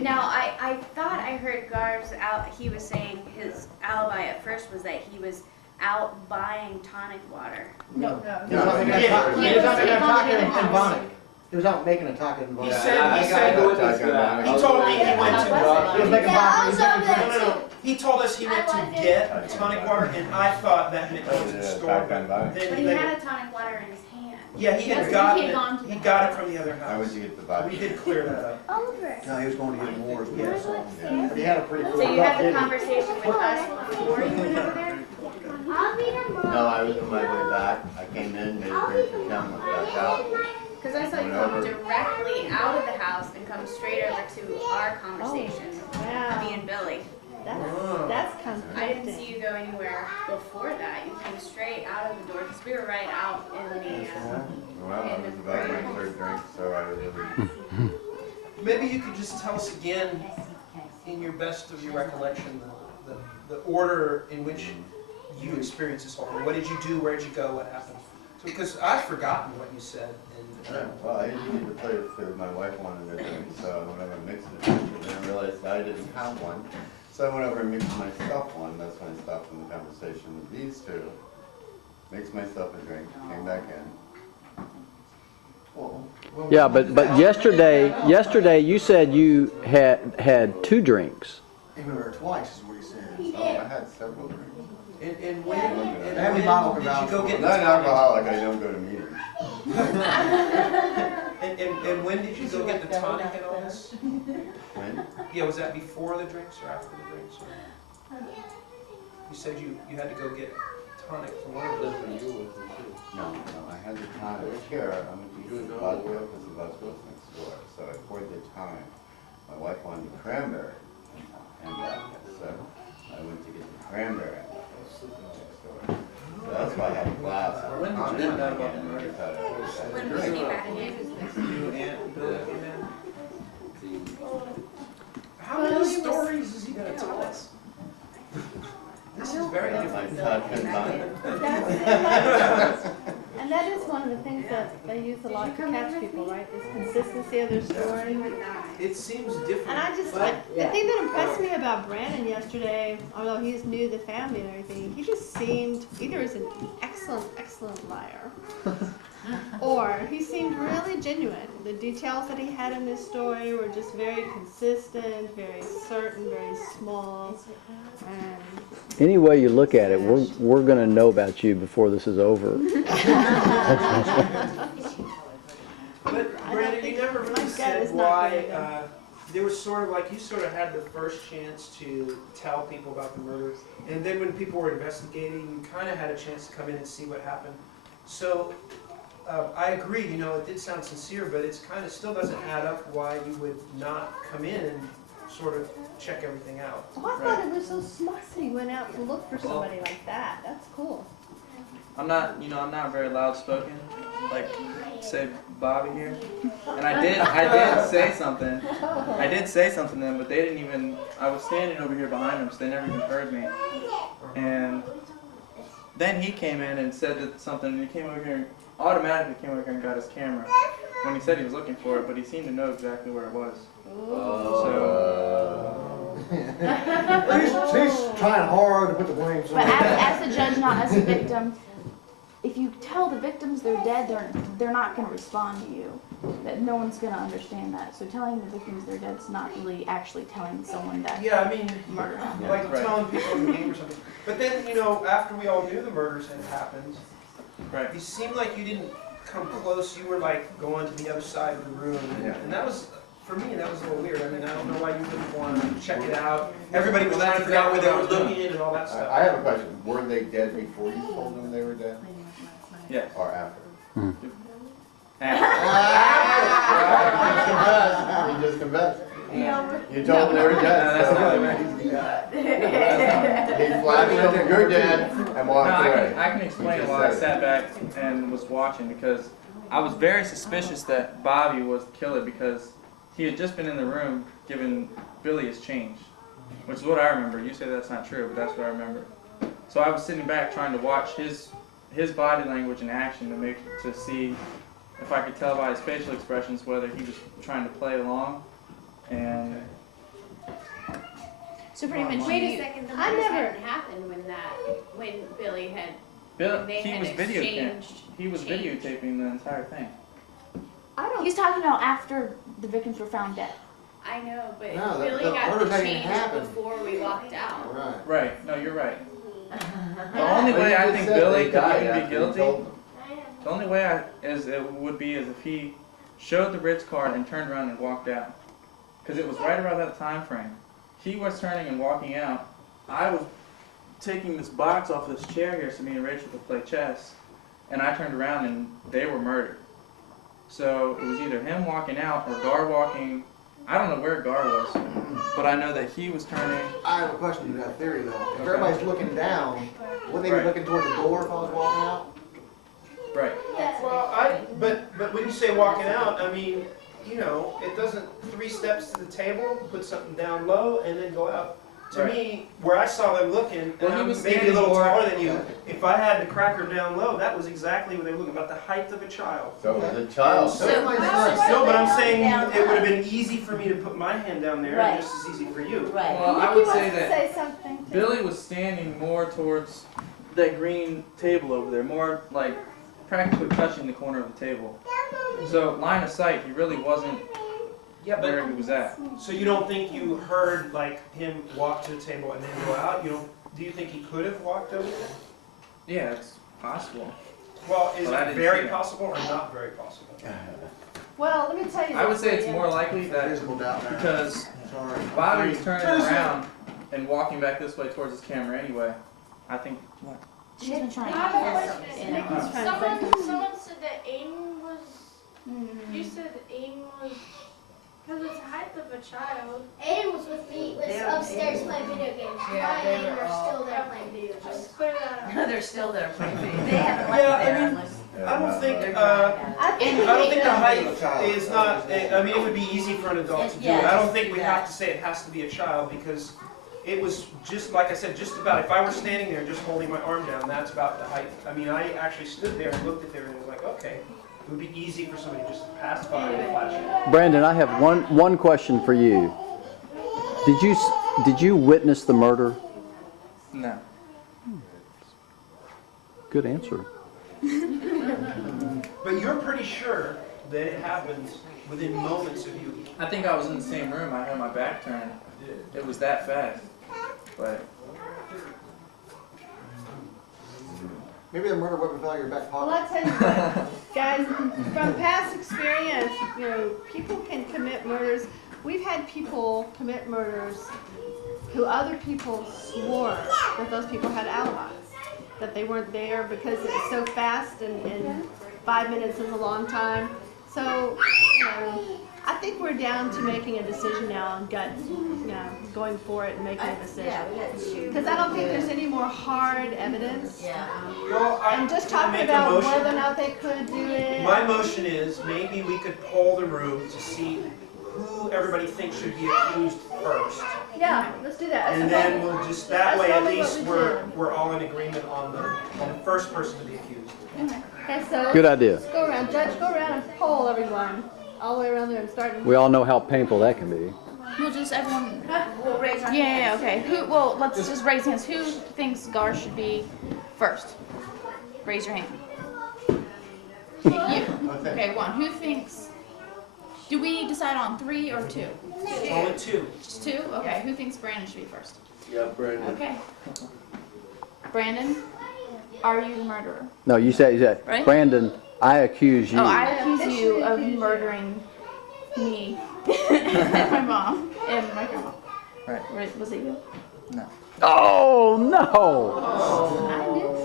Now, I thought I heard Gar's out, he was saying his alibi at first was that he was out buying tonic water. No. He was out making a taco in Bonnet. He was out making a taco in Bonnet. he said, he told me he went to, He was making vodka. he told us he went to get tonic water, and I thought that meant he went to the store. But he Then, had a tonic water in his hand. yeah, he had gotten it, he got it from the other How would house. you get the vodka? We did clear that up. No, he was going to get more as Yes. well. But he had a pretty cool So you had the didn't he? conversation with us before you went over there? No, I was on my way back. I came in, made a drink for Tim, went back out. Because I saw you come directly out of the house and come straight over to our conversation, me and Billy. That's kind of I didn't see you go anywhere before that. You came straight out of the door because we were right out in the. Well, I was about my third drink, so I really... Maybe you could just tell us again, in your best of your recollection, the order in which you experienced this whole thing. What did you do? Where did you go? What happened? So, because I've forgotten what you said. And Well, I usually need to play with food. My wife wanted a drink, so I went over and mixed the drink, and then I realized I didn't have one. So I went over and mixed myself one. That's when I stopped in the conversation with these two. Mixed myself a drink, came back in. Yeah, but yesterday you said you had 2 drinks. He went over twice, is what he said. Oh, I had several drinks. and when Every bottle can did you vouch go for get it. the Not an tonic? alcoholic, I don't go to meetings. And when did you go get the tonic and all this? When? Yeah, was that before the drinks or after the drinks? Or? You said you had to go get tonic for one of them. No, I had the tonic here. I'm going to use the vodka because the vodka was next door. So I poured the tonic. My wife wanted the cranberry and vodka, so I went to get the cranberry and vodka next door. So that's why I had a glass of When did you tonic find out about and the murder? just had a When we drink. came back in. You and Billy came in? How many stories is he going to tell us? This is very My different. touch and mine. And that is one of the things that they use a lot to catch people, right? This consistency of their story. It seems different. And I just, but the thing that impressed me about Brandon yesterday, although he's new to the family and everything, he just seemed either as an excellent liar, or he seemed really genuine. The details that he had in this story were just very consistent, very certain, very small. And Any way you look at it, we're going to know about you before this is over. But Brandon, you never really said why. There was sort of like you sort of had the first chance to tell people about the murder, and then when people were investigating, you kind of had a chance to come in and see what happened. So I agree. You know, it did sound sincere, but it's kind of still doesn't add up why you would not come in and sort of check everything out. oh, I thought it was so smart that he went out to look for somebody like that. That's cool. I'm not very loud spoken, like say Bobby here. And I did say something. I did say something to them, but they didn't even. I was standing over here behind them, so they never even heard me. And then he came in and said something. And he came over here, and automatically came over here and got his camera. When he said he was looking for it, but he seemed to know exactly where it was. So. He's trying hard to put the blame But somewhere. as the judge, not as a victim, if you tell the victims they're dead, they're not going to respond to you. That no one's going to understand that. So telling the victims they're dead is not really actually telling someone that. Yeah, I mean, murder happened. like telling people in the game or something. But then, you know, after we all knew the murders had happened, Right. you seemed like you didn't come close. You were like going to the other side of the room, and that was, for me, that was a little weird. I mean, I don't know why you wouldn't want to check it out. Everybody was trying to figure out where they were looking and all that stuff. I have a question. Were they dead before you told them they were dead? Yes. Or after? You just confessed. You told them they were dead. He flashed them, you're dead, and walked away. I can explain why I sat back and was watching, because I was very suspicious that Bobby was the killer, because he had just been in the room giving Billy his change, which is what I remember. You say that's not true, but that's what I remember. So I was sitting back trying to watch his body language in action to see if I could tell by his facial expressions whether he was trying to play along. And so pretty much. Wait a second. The murders hadn't happened when Billy had. he was videotaping the entire thing. He's talking about after the victims were found dead. I know, but No, the Billy got murders the hadn't even change happened. before we walked out. Right. Right. No, you're right. The only way I think Billy could even be guilty, the only way it would be is if he showed the Ritz card and turned around and walked out. Because it was right around that time frame. He was turning and walking out. I was taking this box off this chair here so me and Rachel could play chess. And I turned around and they were murdered. So it was either him walking out or Gar walking. I don't know where Gar was, but I know that he was turning. I have a question to that theory though. If everybody's looking down, wouldn't they be looking toward the door if I was walking out? Right. Well, but when you say walking out, I mean, you know, it doesn't 3 steps to the table, put something down low, and then go out. To me, where I saw them looking, and I'm maybe a little taller than you, if I had the cracker down low, that was exactly what they were looking, about the height of a child. So the child. No, but I'm saying it would have been easy for me to put my hand down there, Right. just as easy for you. Right. Well, I would say Say that something too. Billy was standing more towards that green table over there, more like practically touching the corner of the table. So line of sight, he really wasn't where he was at. So you don't think you heard like him walk to the table and then go out? Do you think he could have walked over there? Yeah, it's possible. Well, is But I it didn't very see it. possible or not very possible? Well, let me tell you. I would say it's William. more likely that because Bobby was turning around and walking back this way towards his camera anyway. I think. What? She's been trying I have a to question. Someone said that Aiden was. You said Aiden was. Because it's the height of a child. Aiden was with me, was upstairs playing video games. Yeah, Brian they and Aiden were are all- still there playing video games. Just clear that up. They're still there playing video. They haven't left Yeah, there I mean, unless. I don't think the height is not. I mean, it would be easy for an adult to do it. I don't think we have to say it has to be a child because it was just like I said, just about. If I were standing there just holding my arm down, that's about the height. I mean, I actually stood there and looked at there and was like, okay, it would be easy for somebody just to pass by and flash it. Brandon, I have one question for you. Did you witness the murder? No. Good answer. But you're pretty sure that it happened within moments of you. I think I was in the same room. I had my back turned. It was that fast. But Maybe the murder weapon fell out of your back pocket. Well, I'll tell you what, guys, from past experience, people can commit murders. We've had people commit murders who other people swore that those people had alibis, that they weren't there because it was so fast and 5 minutes is a long time. So, I think we're down to making a decision now and going for it and making a decision. Because I don't think there's any more hard evidence. Well, I'm just talking make a about motion. whether or not they could do it. My motion is maybe we could poll the room to see who everybody thinks should be accused first. Yeah, let's do that. And then we'll just, that That's way at probably what least we we're all in agreement on the first person to be accused. Okay, so Good idea. let's go around. Judge, go around and poll everyone all the way around there and start. We all know how painful that can be. We'll just everyone. We'll raise our Yeah, okay. Who? Well, let's just raise hands. Who thinks Gar should be first? Raise your hand. Okay, you. Okay, one. Who thinks? Do we decide on 3 or 2? Only 2. Just 2? Okay. Who thinks Brandon should be first? Yeah, Brandon. Okay. Brandon, are you the murderer? No, you said, Right? Brandon, I accuse you. Oh, I accuse you of murdering me and my mom and my grandma. Right. Was it you? No. Oh, no.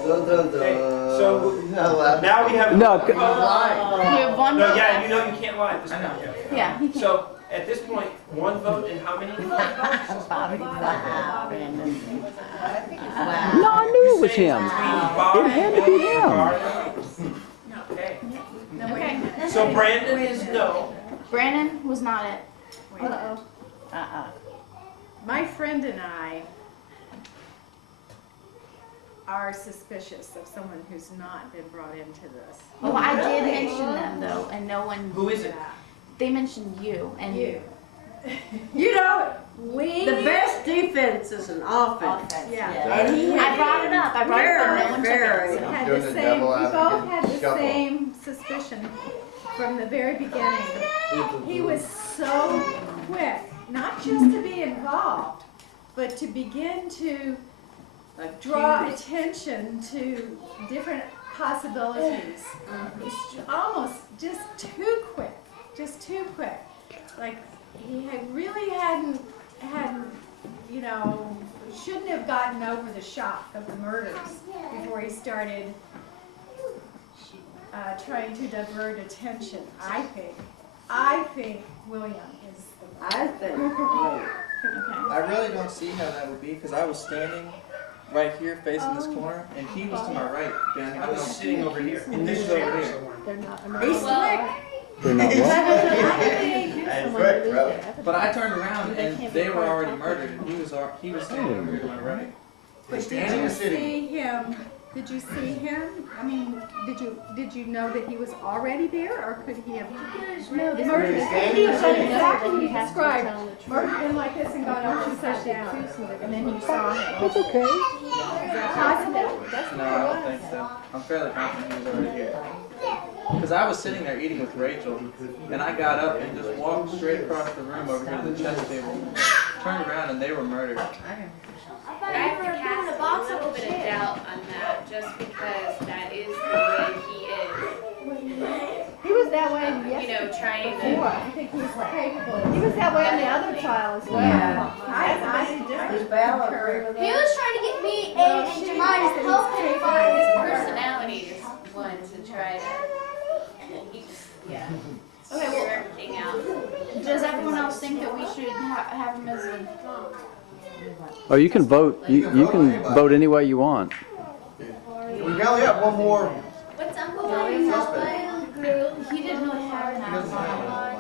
Okay, so now we have No, You have one No, vote. yeah, you know you can't lie at this point. Yeah, he can. So at this point, 1 vote and how many? No, I knew it was him. It had to be him. Okay. Okay. So Brandon is no. Brandon was not it. Uh-oh. My friend and I are suspicious of someone who's not been brought into this. Oh, I did mention them though, and no one. Who is it? They mentioned you and You. You know, The best defense is an offense. Yeah. And he I brought it up. I brought it up. No one took very. it. So. had Doing the the same, devil we both advocate had the shuffle. same suspicion from the very beginning. He was so quick, not just to be involved, but to begin to draw attention to different possibilities. He's almost just too quick, Like he hadn't, you know, shouldn't have gotten over the shock of the murders before he started trying to divert attention. I think William is the one. I think. I really don't see how that would be because I was standing right here facing this corner and he was to my right. Behind I was sitting over here in this He's over chair here. somewhere. They're not He's quick. They're not what? But I turned around and they were already murdered and he was standing over here to my right. But did you see him? Did you see him? I mean, did you know that he was already there, or could he have murdered? He was exactly what he described. Murdered him like this and gone over and sat down, and then you saw him. That's okay. Is that possible? No, I don't think so. I'm fairly confident he was already here. Because I was sitting there eating with Rachel, and I got up and just walked straight across the room over here to the chess table, turned around, and they were murdered. I have to cast a little bit of doubt on that, just because that is the way he is. He was that way You know, trying before. to. I think he's capable. He was that way on the other trial as well. Yeah. I His balance. He was trying to get me and Jemima to help him find His his personality is one to try to. Yeah. Okay, Figure well, everything out. does everyone else think that we should have him as a? Oh, you can vote. You can vote any way you want. We only have one more. What's Uncle William's He didn't really have an alibi.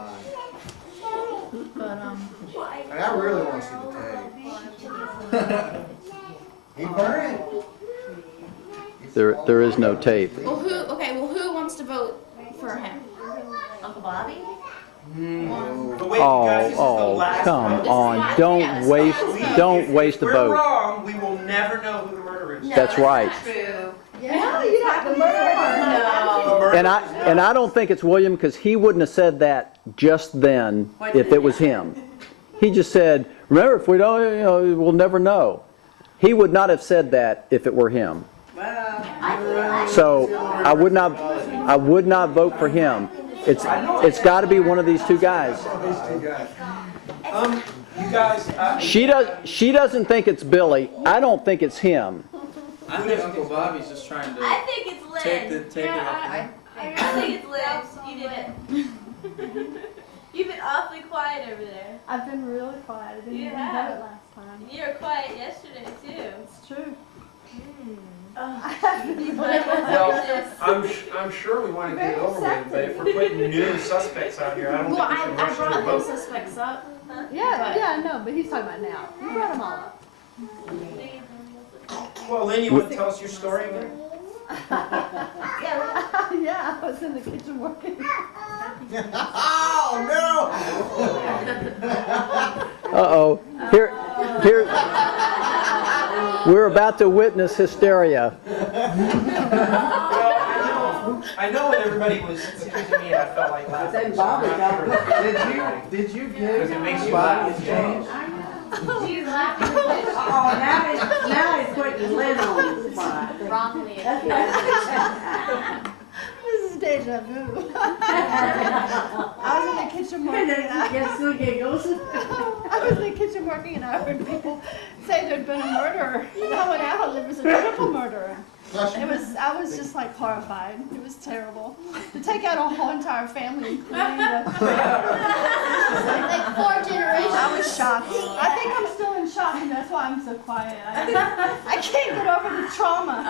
But And I really want to see the tape. He burned it. There is no tape. well, who wants to vote for him? Uncle Bobby? But wait, you guys, this is the Oh, last come vote. on. Don't waste the If we're vote. wrong, we will never know who the murderer is. That's right. True. Yeah, you're not the murderer. And I don't think it's William because he wouldn't have said that just then if it was him. He just said, remember, if we don't, you know, we'll never know. He would not have said that if it were him. So I would not vote for him. It's got to be one of these two guys. You guys, She doesn't think it's Billy. I don't think it's him. I think Uncle Bobby's just trying to I think it's Lynn. take it off. I think it's Lynn. You did it. You've been awfully quiet over there. I've been really quiet. I didn't You even have. have it last time. You were quiet yesterday too. It's true. well, I'm sure we want to get it over with, but if we're putting new suspects out here, I don't Well, think we should I rush to brought a those vote. suspects up. Yeah, no, but he's talking about now. You brought them all up. Well, Lynn, you want to tell us your story again? Yeah, I was in the kitchen working. Oh, Uh-oh. Here, we're about to witness hysteria. I know when everybody was accusing me, I felt like laughing. Did you give Because it makes you Bobby laugh. a change? She's laughing. Oh, now he's putting Lynn on the spot. Wrongly. This is deja vu. I was in the kitchen working and I was in the kitchen working and I heard people say there'd been a murder. And I went out and there was a triple murder. I was just like horrified. It was terrible. To take out a whole entire family, including the Like 4 generations. I was shocked. I think I'm still in shock and that's why I'm so quiet. I can't get over the trauma.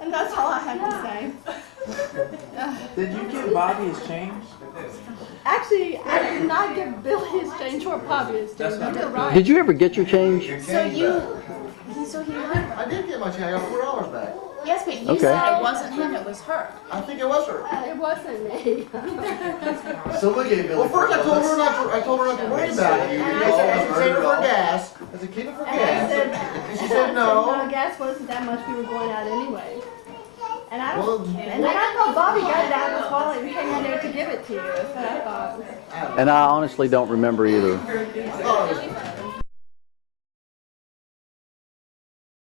And that's all I have to say. Did you give Bobby his change? Actually, I did not give Billy his change or Bobby his change. You're right. Did you ever get your change? So he learned. I did get my change. I got $4 back. Yes, but you Okay. said it wasn't him, it was her. I think it was her. It wasn't me. So look at Billy. Well, first I told her not to worry about it. I said save it for gas. I said keep it for gas. And she said no. No, gas wasn't that much. We were going out anyway. And I Well, and then I thought Bobby got it out of his wallet and came in there to give it to you. That's what I thought. And I honestly don't remember either. I thought it was